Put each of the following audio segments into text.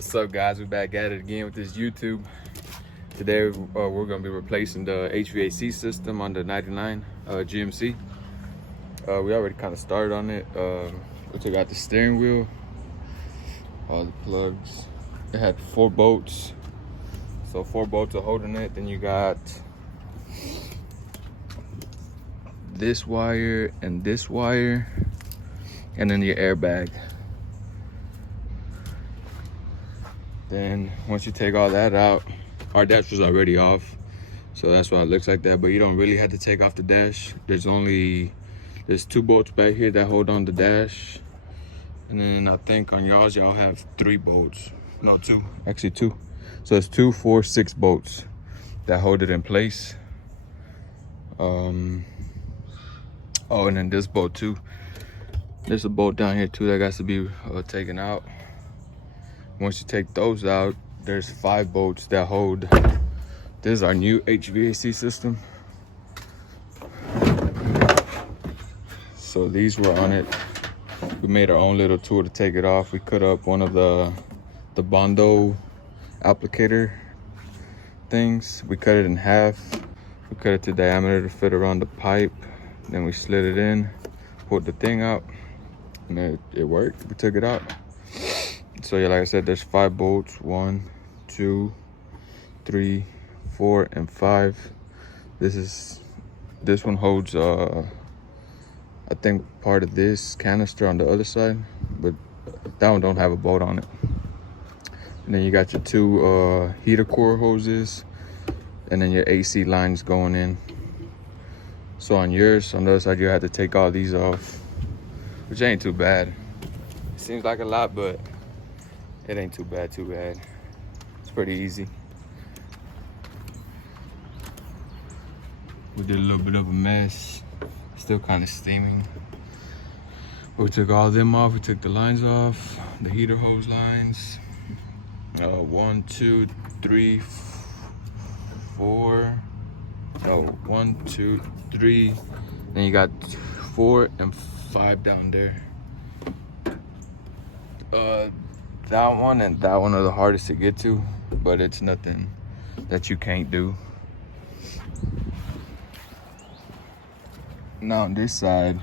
What's up, guys? We're back at it again with this YouTube. Today we're going to be replacing the HVAC system on the 99 GMC. We already kind of started on it. We took out the steering wheel, all the plugs. It had 4 bolts, so 4 bolts are holding it. Then you got this wire, and then your airbag. Then once you take all that out, our dash was already off, so that's why it looks like that. But you don't really have to take off the dash. There's 2 bolts back here that hold on the dash, and then I think on y'all have 3 bolts. No, 2. Actually 2. So it's 2, 4, 6 bolts that hold it in place. Oh, and then this bolt too. There's a bolt down here too that got to be taken out. Once you take those out, there's 5 bolts that hold. This is our new HVAC system. So these were on it. We made our own little tool to take it off. We cut up one of the Bondo applicator things. We cut it in half. We cut it to diameter to fit around the pipe. Then we slid it in, pulled the thing out, and it worked. We took it out. So yeah, like I said, there's 5 bolts. 1, 2, 3, 4, and 5. This one holds I think part of this canister on the other side, but that one don't have a bolt on it. And then you got your 2 heater core hoses, and then your AC lines going in. So on yours, on the other side, you have to take all these off, which ain't too bad. It seems like a lot, but it ain't too bad. It's pretty easy. We did a little bit of a mess. Still kind of steaming. We took all of them off. We took the lines off, the heater hose lines. 1, 2, 3, 4. No, 1, 2, 3. Then you got 4 and 5 down there. That one and that one are the hardest to get to, but it's nothing that you can't do. Now on this side,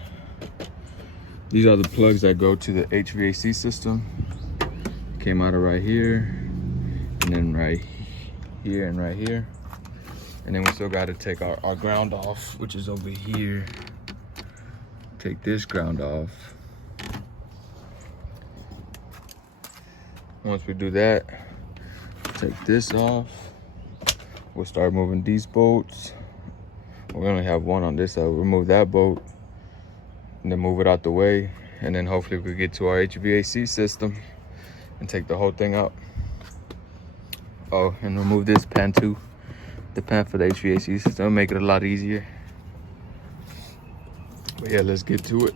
these are the plugs that go to the HVAC system. Came out of right here, and then right here and right here. And then we still got to take our ground off, which is over here. Take this ground off. Once we do that, take this off. We'll start moving these bolts. We only have 1 on this side. We'll remove that bolt and then move it out the way. And then hopefully we can get to our HVAC system and take the whole thing out. Oh, and remove this pan too. The pan for the HVAC system will make it a lot easier. But yeah, let's get to it.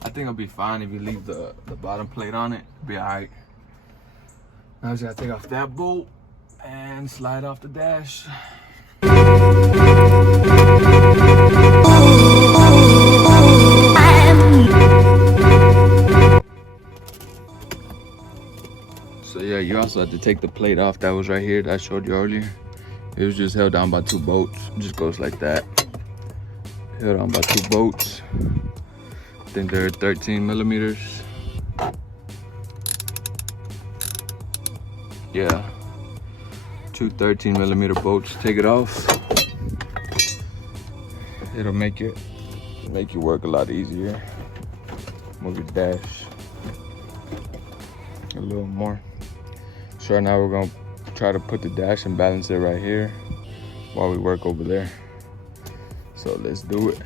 I think it'll be fine if you leave the bottom plate on it. It'll be alright. Now I just gotta take off that bolt and slide off the dash. So yeah, you also have to take the plate off that was right here that I showed you earlier. It was just held down by 2 bolts. It just goes like that. Held on by 2 bolts. I think they're 13 millimeters. Yeah, 2 13 millimeter bolts. Take it off. It'll make you work a lot easier. Move your dash a little more. So right now we're gonna try to put the dash and balance it right here while we work over there. So let's do it.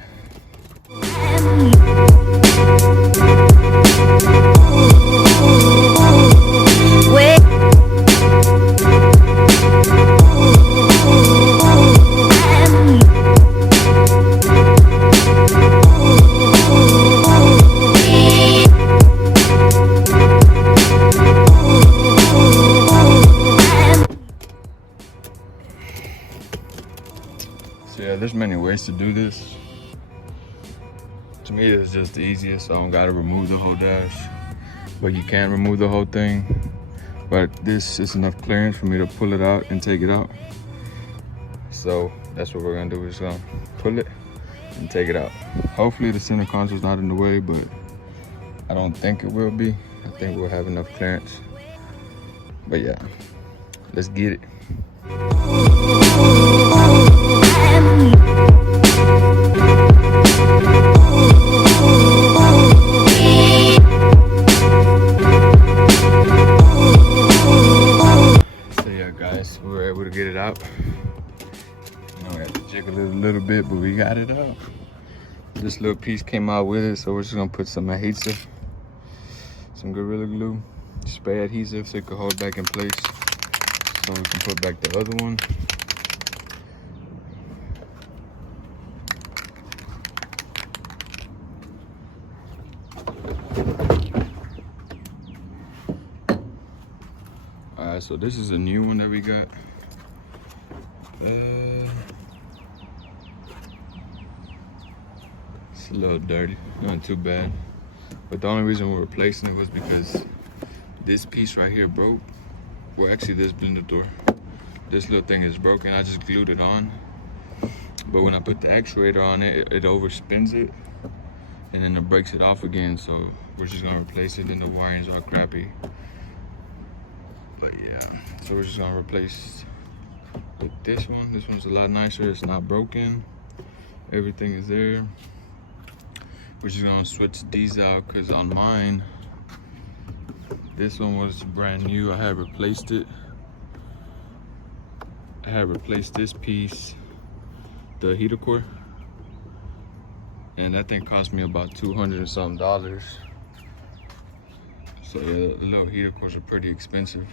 So yeah, there's many ways to do this. To me, is just the easiest, so I don't gotta remove the whole dash. But you can remove the whole thing. But this is enough clearance for me to pull it out and take it out. So that's what we're gonna do. We're just gonna pull it and take it out. Hopefully the center console's not in the way, but I don't think it will be. I think we'll have enough clearance. But yeah, let's get it. So yeah guys, we were able to get it out. You know, we had to jiggle it a little bit, but we got it out. This little piece came out with it, so we're just gonna put some adhesive, some Gorilla Glue, spray adhesive so it can hold back in place. So we can put back the other one. Alright, so this is a new one that we got. It's a little dirty, not too bad. But the only reason we're replacing it was because this piece right here broke. Well, actually this blender door. This little thing is broken. I just glued it on. But when I put the actuator on it, it overspins it. And then it breaks it off again. So we're just gonna replace it, and the wiring's all crappy. But yeah, so we're just gonna replace with this one. This one's a lot nicer. It's not broken. Everything is there. We're just gonna switch these out because on mine, this one was brand new. I had replaced it. I had replaced this piece, the heater core, and that thing cost me about $200 and something. So yeah, the little heater cores are pretty expensive.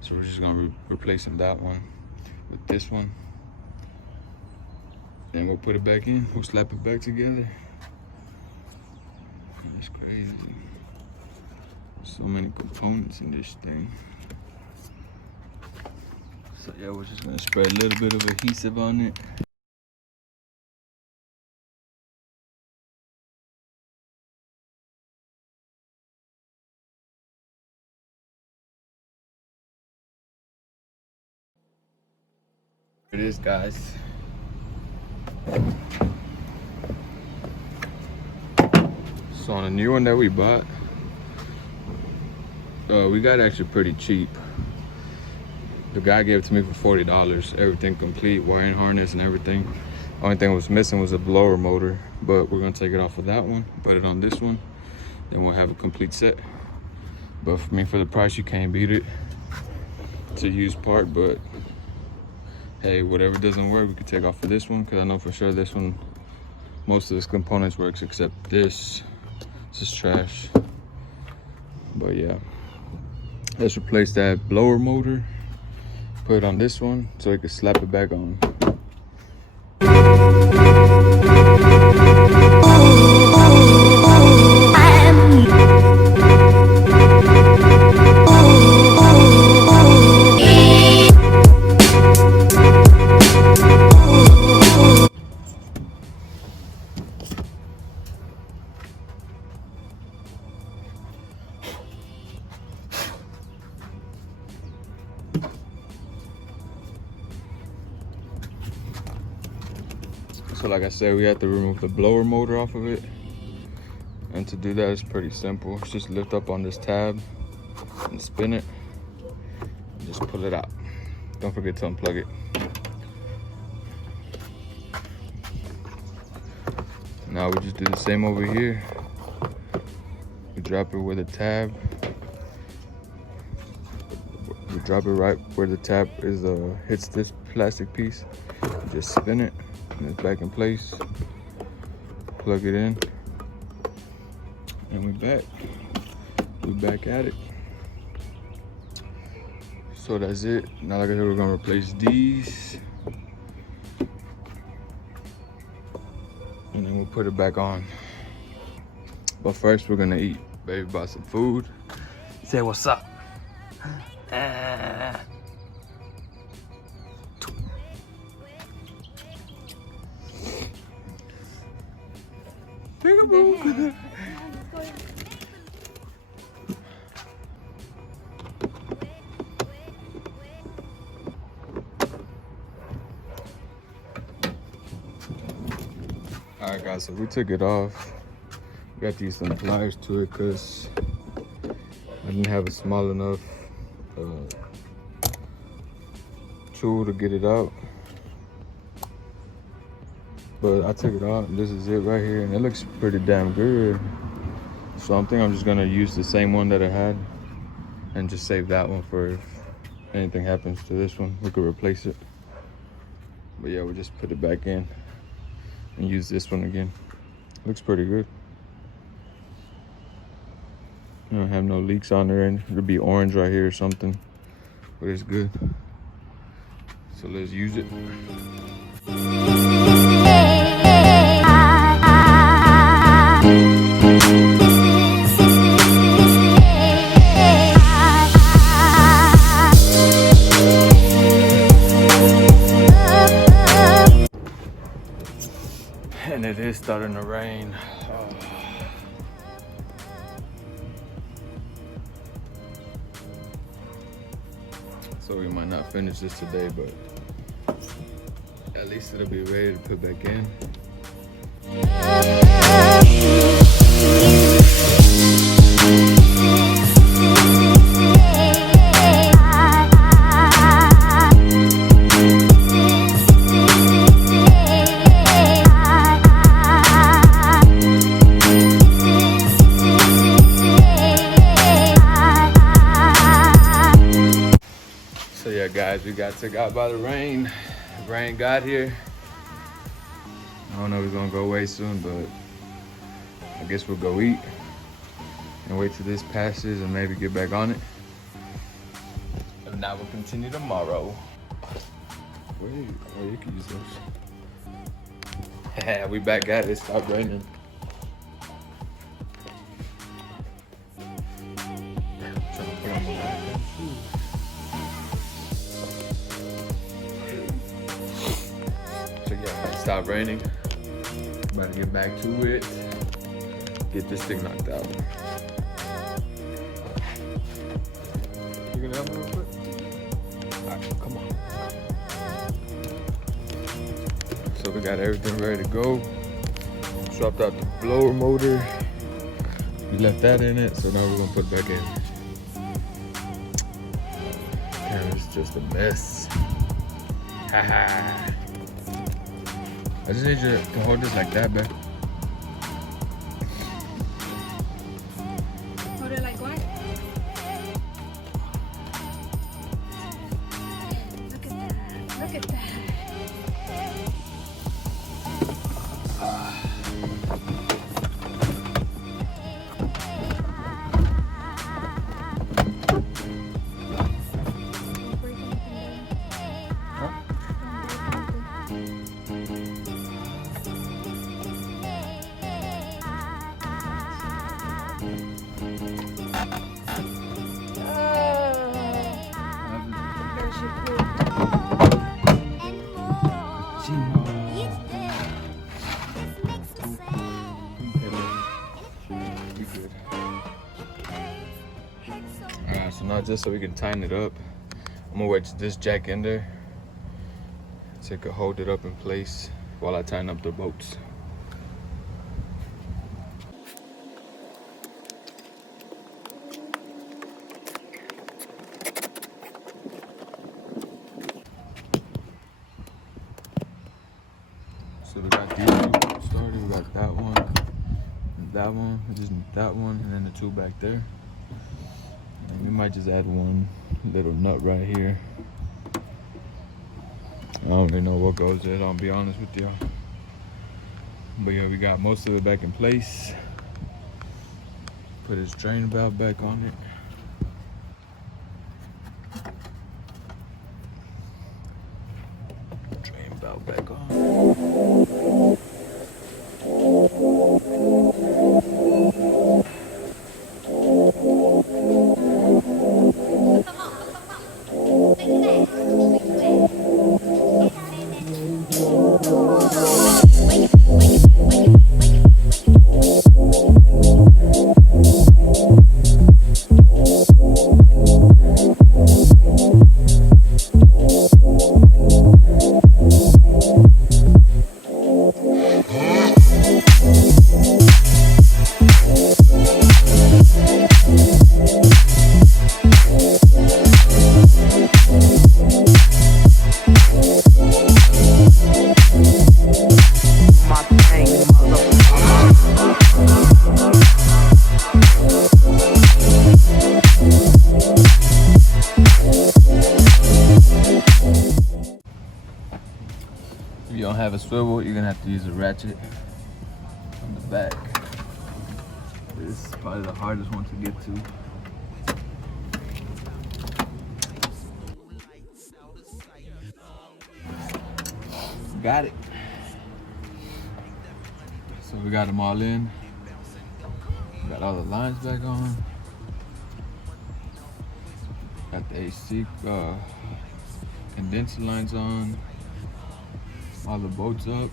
So we're just gonna replacing that one with this one. Then we'll put it back in. We'll slap it back together. That's crazy. So many components in this thing. So yeah, we're just gonna spray a little bit of adhesive on it. It is, guys. So on a new one that we bought, we got actually pretty cheap. The guy gave it to me for $40, everything complete, wiring harness and everything. Only thing was missing was a blower motor, but we're gonna take it off of that one, put it on this one, then we'll have a complete set. But for me, for the price, you can't beat it. It's a used part, but hey, whatever doesn't work, we can take off of this one, because I know for sure this one, most of this components works except this. This is trash. But yeah, let's replace that blower motor, put it on this one so we can slap it back on. So like I said, we have to remove the blower motor off of it. And to do that, it's pretty simple. Just lift up on this tab and spin it. And just pull it out. Don't forget to unplug it. Now we just do the same over here. We drop it where the tab. We drop it right where the tab is hits this plastic piece. Just spin it. And it's back in place. Plug it in, and we're back. We're back at it. So that's it. Now, like I said, we're gonna replace these, and then we'll put it back on. But first, we're gonna eat. Baby bought some food. Say what's up. Peekaboo. Alright guys, so we took it off. We got to use some pliers to it because I didn't have a small enough tool to get it out. But I took it out and this is it right here, and it looks pretty damn good. So I'm thinking I'm just gonna use the same one that I had and just save that one for if anything happens to this one, we could replace it. But yeah, we'll just put it back in and use this one again. Looks pretty good. I don't have no leaks on there, and it'll be orange right here or something, but it's good. So let's use it. And it is starting to rain. Oh. So we might not finish this today, but at least it'll be ready to put back in. So yeah guys, we got took out by the rain. The rain got here. I don't know if it's gonna go away soon, but I guess we'll go eat and wait till this passes and maybe get back on it. And now we'll continue tomorrow. Wait, oh, you can use those. We back at it, it stopped raining. Trying to put on my back. So yeah, it stopped raining. About to get back to it. Get this thing knocked out. You gonna help me real quick? Alright, come on. So we got everything ready to go. Swapped out the blower motor. We left that in it, so now we're gonna put it back in. Damn, it's just a mess. Haha. I just need you to hold this like that, babe. Hold it like what? Look at that. Look at that. So now just so we can tighten it up, I'm gonna wedge this jack in there so it can hold it up in place while I tighten up the bolts. So we got these two started, we got that one, we just need that one, and then the two back there. And we might just add one little nut right here. I don't really know what goes there, I'll be honest with y'all. But yeah, we got most of it back in place. Put his drain valve back on it. Drain valve back on. have a swivel, you're gonna have to use a ratchet on the back. This is probably the hardest one to get to. Got it. So we got them all in. Got all the lines back on. Got the AC condenser lines on. All the bolts up.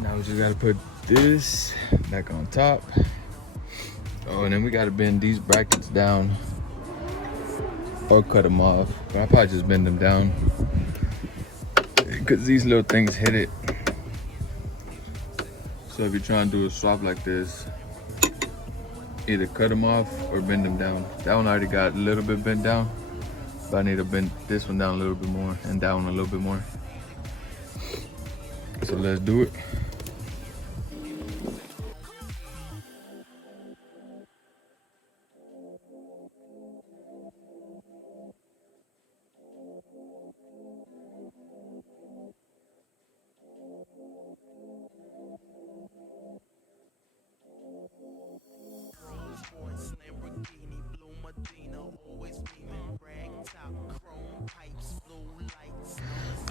Now we just gotta put this back on top. Oh, and then we gotta bend these brackets down or cut them off. But I'll probably just bend them down because these little things hit it. So if you're trying to do a swap like this, either cut them off or bend them down. That one already got a little bit bent down, but I need to bend this one down a little bit more and that one a little bit more. So let's do it.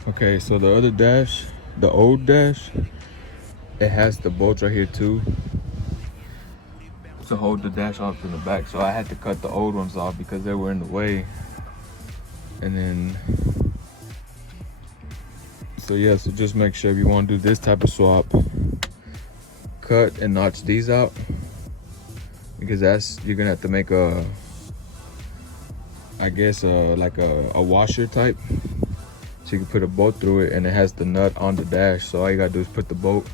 Okay, so the other dash, the old dash, it has the bolts right here too to hold the dash off in the back. So I had to cut the old ones off because they were in the way. And then, so yeah, so just make sure if you want to do this type of swap, cut and notch these out, because you're gonna have to make a, I guess like a washer type, so you can put a bolt through it, and it has the nut on the dash. So all you gotta do is put the bolt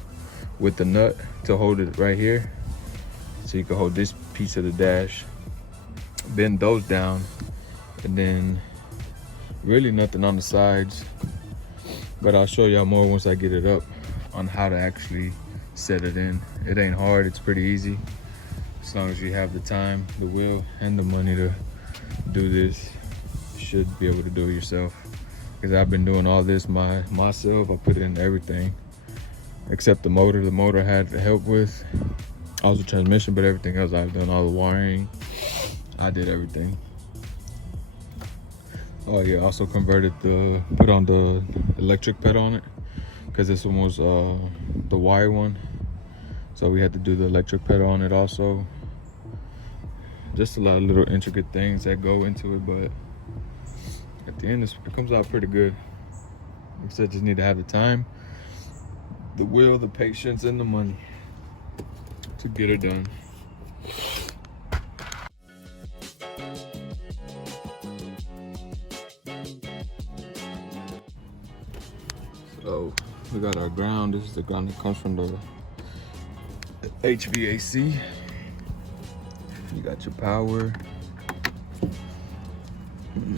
with the nut to hold it right here, so you can hold this piece of the dash, bend those down, and then really nothing on the sides, but I'll show y'all more once I get it up on how to actually set it in. It ain't hard, it's pretty easy. As long as you have the time, the will, and the money to do this, you should be able to do it yourself. Because I've been doing all this myself. I put in everything except the motor. The motor I had to help with. Also transmission, but everything else I've done. All the wiring, I did everything. Oh yeah, also put on the electric pedal on it, because this one was the wire one. So we had to do the electric pedal on it also. Just a lot of little intricate things that go into it, but at the end, it comes out pretty good. Like I said, just need to have the time, the will, the patience, and the money to get it done. So we got our ground. This is the ground that comes from the HVAC. You got your power.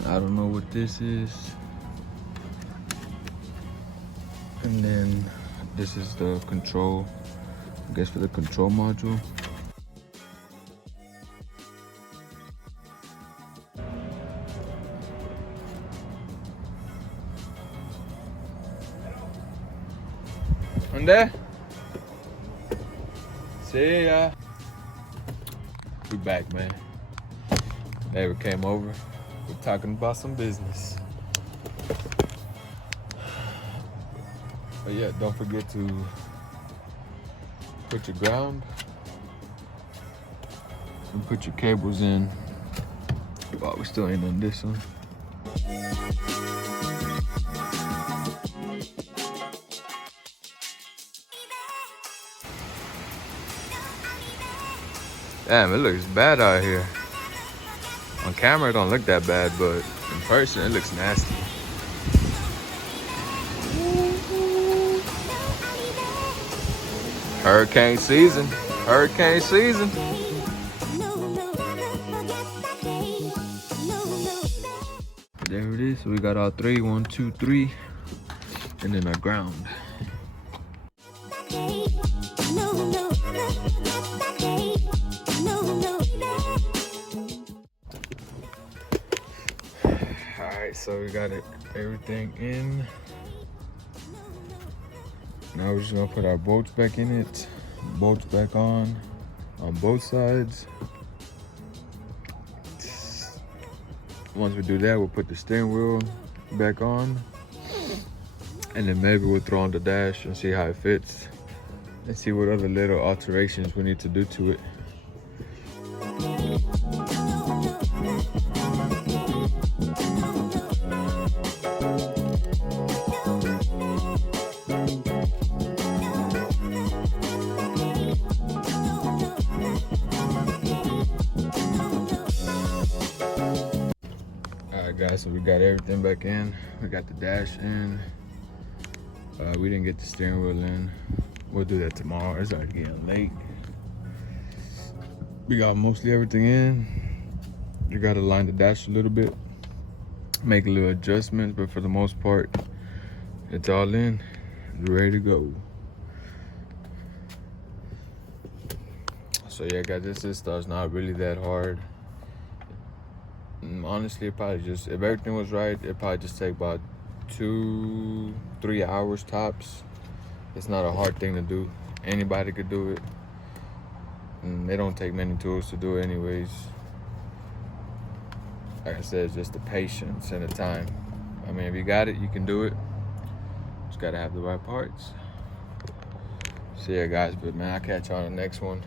I don't know what this is. And then this is the control, I guess, for the control module. And there. See ya. We back, man. Neighbor came over. We're talking about some business. But yeah, don't forget to put your ground and put your cables in. Oh, we still ain't on this one. Damn, it looks bad out here. On camera, it don't look that bad, but in person, it looks nasty. Hurricane season. Hurricane season. There it is. So we got our 3, 1, 2, 3, and then our ground. So we got everything in. Now we're just gonna put our bolts back in it. Bolts back on both sides. Once we do that, we'll put the steering wheel back on. And then maybe we'll throw on the dash and see how it fits. And see what other little alterations we need to do to it. Alright guys, so we got everything back in. We got the dash in. We didn't get the steering wheel in. We'll do that tomorrow. It's already getting late. We got mostly everything in. You gotta line the dash a little bit, make a little adjustments, but for the most part, it's all in, ready to go. So yeah guys, this stuff's not really that hard. Honestly, it probably just, if everything was right, it'd probably just take about 2-3 hours tops. It's not a hard thing to do. Anybody could do it. And they don't take many tools to do it anyways. Like I said, it's just the patience and the time. I mean, if you got it, you can do it. Just gotta have the right parts. So yeah guys, but man, I'll catch you on the next one.